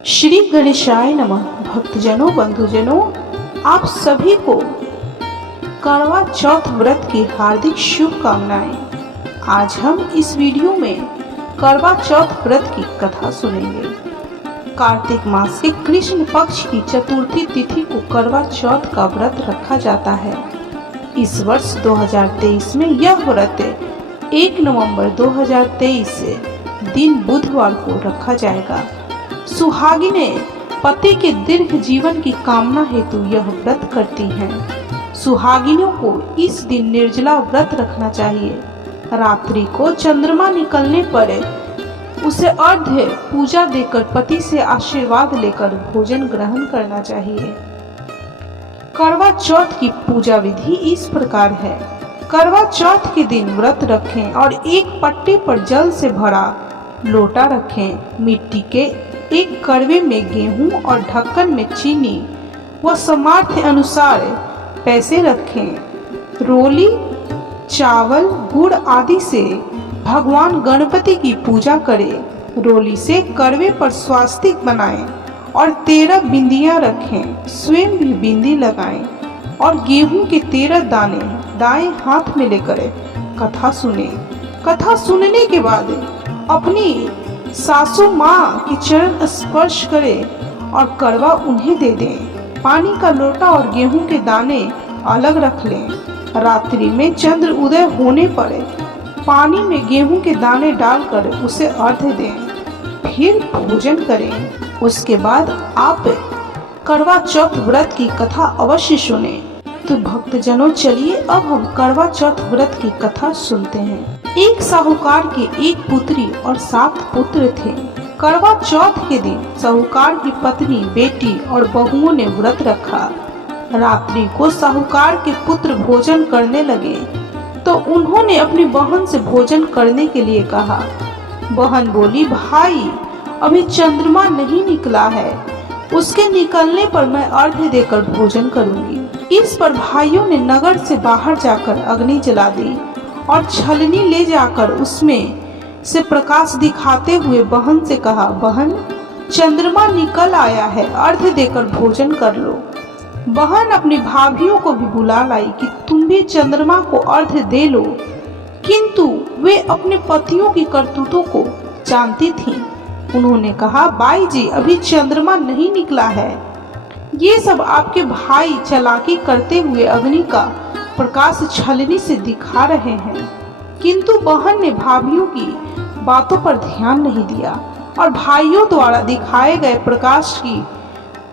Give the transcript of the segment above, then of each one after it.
श्री गणेशाय नमः। भक्तजनों, बंधुजनों, आप सभी को करवा चौथ व्रत की हार्दिक शुभकामनाएं। आज हम इस वीडियो में करवा चौथ व्रत की कथा सुनेंगे। कार्तिक मास के कृष्ण पक्ष की चतुर्थी तिथि को करवा चौथ का व्रत रखा जाता है। इस वर्ष 2023 में यह व्रत 1 नवंबर 2023 से दिन बुधवार को रखा जाएगा। सुहागिनें पति के दीर्घ जीवन की कामना हेतु यह व्रत करती हैं। सुहागिनों को इस दिन निर्जला व्रत रखना चाहिए। रात्रि को चंद्रमा निकलने पर उसे अर्घ्य पूजा देकर पति से आशीर्वाद लेकर भोजन ग्रहण करना चाहिए। करवा चौथ की पूजा विधि इस प्रकार है। करवा चौथ के दिन व्रत रखें और एक पट्टे पर जल से भरा लोटा रखें। मिट्टी के एक करवे में गेहूं और ढक्कन में चीनी व सामर्थ्य अनुसार पैसे रखें। रोली, चावल, गुड़ आदि से भगवान गणपति की पूजा करें। रोली से करवे पर स्वास्तिक बनाएं और 13 बिंदियां रखें। स्वयं भी बिंदी लगाएं और गेहूं के 13 दाने दाएं हाथ में लेकर कथा सुने। कथा सुनने के बाद अपनी सासू माँ के चरण स्पर्श करें और करवा उन्हें दे दें। पानी का लोटा और गेहूं के दाने अलग रख लें। रात्रि में चंद्र उदय होने पर पानी में गेहूं के दाने डालकर उसे अर्घ्य दें, फिर भोजन करें। उसके बाद आप करवा चौथ व्रत की कथा अवश्य सुने। तो भक्तजनों, चलिए अब हम करवा चौथ व्रत की कथा सुनते हैं। एक साहूकार की एक पुत्री और 7 पुत्र थे। करवा चौथ के दिन साहूकार की पत्नी, बेटी और बहुओं ने व्रत रखा। रात्रि को साहूकार के पुत्र भोजन करने लगे तो उन्होंने अपनी बहन से भोजन करने के लिए कहा। बहन बोली, भाई अभी चंद्रमा नहीं निकला है, उसके निकलने पर मैं अर्घ्य देकर भोजन करूंगी। इस पर भाइयों ने नगर से बाहर जाकर अग्नि जला दी और छलनी ले जाकर उसमें से प्रकाश दिखाते हुए बहन से कहा, बहन चंद्रमा निकल आया है, अर्घ्य देकर भोजन कर लो। बहन अपनी भाभियों को भी बुला लाई कि तुम भी चंद्रमा को अर्घ्य दे लो, किंतु वे अपने पतियों की करतूतों को जानती थीं। उन्होंने कहा, बाई जी अभी चंद्रमा नहीं निकला है, ये सब आपके भाई चालाकी करते हुए अग्नि का प्रकाश छलनी से दिखा रहे हैं। किंतु बहन ने भाभियों की बातों पर ध्यान नहीं दिया और भाइयों द्वारा दिखाए गए प्रकाश की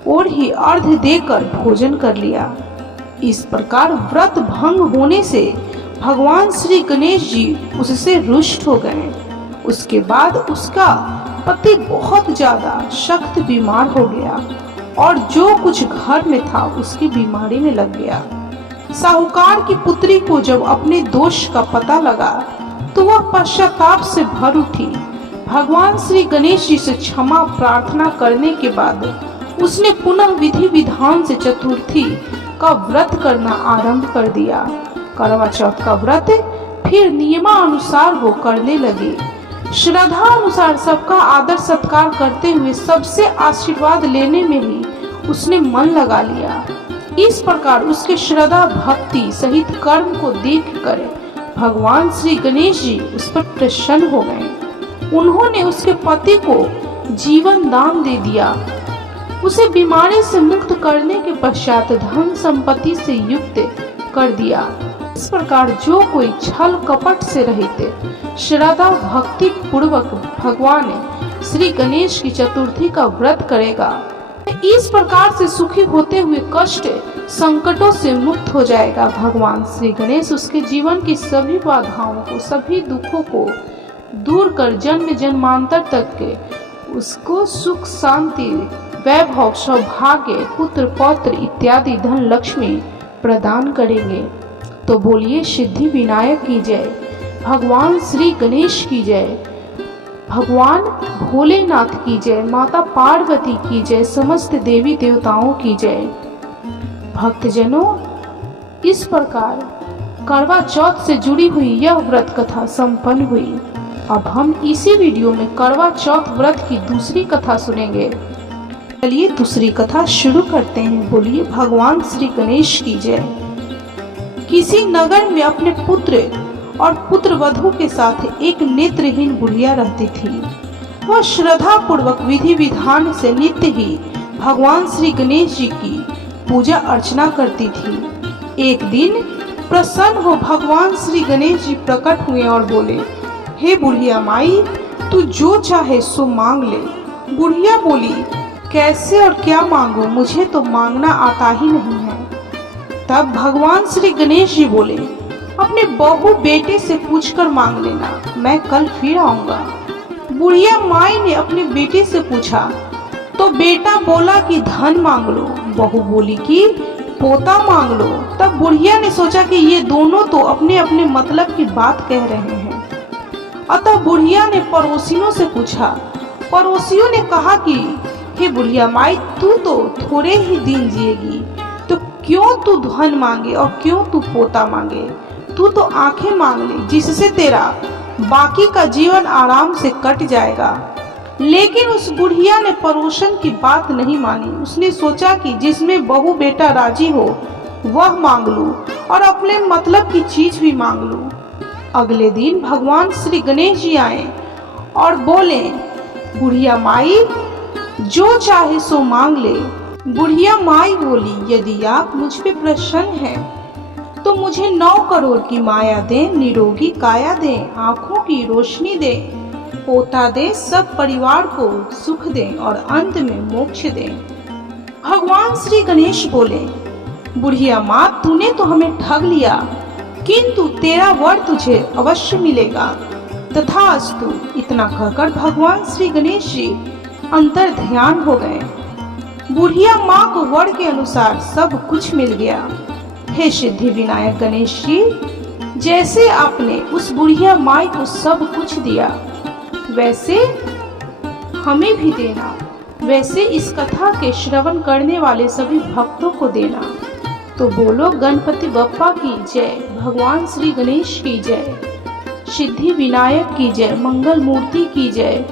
ओर ही अर्घ्य देकर भोजन कर लिया। इस प्रकार व्रत भंग होने से भगवान श्री गणेश जी उससे रुष्ट हो गए। उसके बाद उसका पति बहुत ज्यादा सख्त बीमार हो गया और जो कुछ घर में था उसकी बीमारी में लग गया। साहूकार की पुत्री को जब अपने दोष का पता लगा तो वह पश्चाताप से भर उठी। भगवान श्री गणेश जी से क्षमा प्रार्थना करने के बाद उसने पुनः विधि विधान से चतुर्थी का व्रत करना आरंभ कर दिया। करवा चौथ का व्रत फिर नियमानुसार वो करने लगी। श्रद्धा अनुसार सबका आदर सत्कार करते हुए सबसे आशीर्वाद लेने में ही उसने मन लगा लिया। इस प्रकार उसके श्रद्धा भक्ति सहित कर्म को देखकर भगवान श्री गणेश जी उस पर प्रसन्न हो गए। उन्होंने उसके पति को जीवन दान दे दिया। उसे बीमारी से मुक्त करने के पश्चात धन संपत्ति से युक्त कर दिया। इस प्रकार जो कोई छल कपट से रहित श्रद्धा भक्ति पूर्वक भगवान श्री गणेश की चतुर्थी का व्रत करेगा, इस प्रकार से सुखी होते हुए कष्ट संकटों से मुक्त हो जाएगा। भगवान श्री गणेश उसके जीवन की सभी बाधाओं को, सभी दुखों को दूर कर जन्म जन्मांतर तक के उसको सुख, शांति, वैभव, सौभाग्य, पुत्र पौत्र इत्यादि धन लक्ष्मी प्रदान करेंगे। तो बोलिए सिद्धि विनायक की जय, भगवान श्री गणेश की जय, भगवान भोलेनाथ की जय, माता पार्वती की जय, समस्त देवी देवताओं की जय। भक्तजनों, इस प्रकार करवा चौथ से जुड़ी हुई यह व्रत कथा संपन्न हुई। अब हम इसी वीडियो में करवा चौथ व्रत की दूसरी कथा सुनेंगे। चलिए दूसरी कथा शुरू करते हैं। बोलिए भगवान श्री गणेश की जय। किसी नगर में अपने पुत्र और पुत्रवधू के साथ एक नेत्रहीन बुढ़िया रहती थी। वह श्रद्धा पूर्वक विधि विधान से नित्य ही भगवान श्री गणेश जी की पूजा अर्चना करती थी। एक दिन प्रसन्न हो भगवान श्री गणेश जी प्रकट हुए और बोले, हे बुढ़िया माई, तू जो चाहे सो मांग ले। बुढ़िया बोली, कैसे और क्या मांगो, मुझे तो मांगना आता ही नहीं है। तब भगवान श्री गणेश जी बोले, अपने बहू बेटे से पूछकर मांग लेना, मैं कल फिर आऊंगा। बुढ़िया माई ने अपने बेटे से पूछा तो बेटा बोला कि धन मांग लो, बहू बोली कि पोता मांग लो। तब बुढ़िया ने सोचा कि ये दोनों तो अपने अपने मतलब की बात कह रहे हैं। अतः बुढ़िया ने पड़ोसियों से पूछा। पड़ोसियों ने कहा कि हे बुढ़िया माई, तू तो थोड़े ही दिन जिएगी, तो क्यों तू धन मांगे और क्यों तू पोता मांगे। तू तो आंखें मांग ले, जिससे तेरा बाकी का जीवन आराम से कट जाएगा। लेकिन उस बुढ़िया ने पड़ोसन की बात नहीं मानी। उसने सोचा कि जिसमें बहू बेटा राजी हो वह मांग लूं और अपने मतलब की चीज भी मांग लूं। अगले दिन भगवान श्री गणेश जी आए और बोले, बुढ़िया माई, जो चाहे सो मांग ले। बुढ़िया माई बोली, यदि आप मुझ पे प्रसन्न हैं तो मुझे 9 करोड़ की माया दे, निरोगी काया दे, आंखों की रोशनी दे, पोता दे, सब परिवार को सुख दे और अंत में मोक्ष दे। भगवान श्री गणेश बोले, बुढ़िया माँ, तूने तो हमें ठग लिया, किंतु तेरा वर तुझे अवश्य मिलेगा। तथास्तु। इतना कहकर भगवान श्री गणेश जी अंतर ध्यान हो गए। बुढ़िया माँ को वर के अनुसार सब कुछ मिल गया। हे सिद्धि विनायक गणेश जी, जैसे आपने उस बुढ़िया माई को सब कुछ दिया, वैसे हमें भी देना। वैसे इस कथा के श्रवण करने वाले सभी भक्तों को देना। तो बोलो गणपति बप्पा की जय, भगवान श्री गणेश की जय, सिद्धि विनायक की जय, मंगल मूर्ति की जय,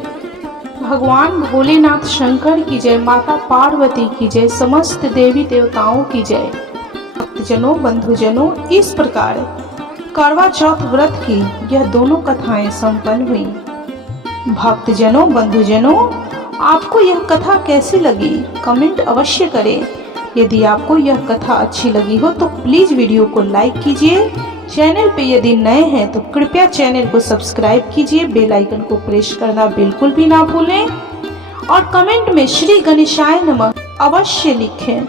भगवान भोलेनाथ शंकर की जय, माता पार्वती की जय, समस्त देवी देवताओं की जय। भक्तजनों, बंधुजनों, इस प्रकार करवा चौथ व्रत की यह दोनों कथाएं संपन्न हुई। भक्तजनों, बंधुजनों, आपको यह कथा कैसी लगी कमेंट अवश्य करें। यदि आपको यह कथा अच्छी लगी हो तो प्लीज वीडियो को लाइक कीजिए। चैनल पे यदि नए हैं तो कृपया चैनल को सब्सक्राइब कीजिए, बेल आइकन को प्रेस करना बिल्कुल भी ना भूलें और कमेंट में श्री गणेशाय नमः अवश्य लिखें।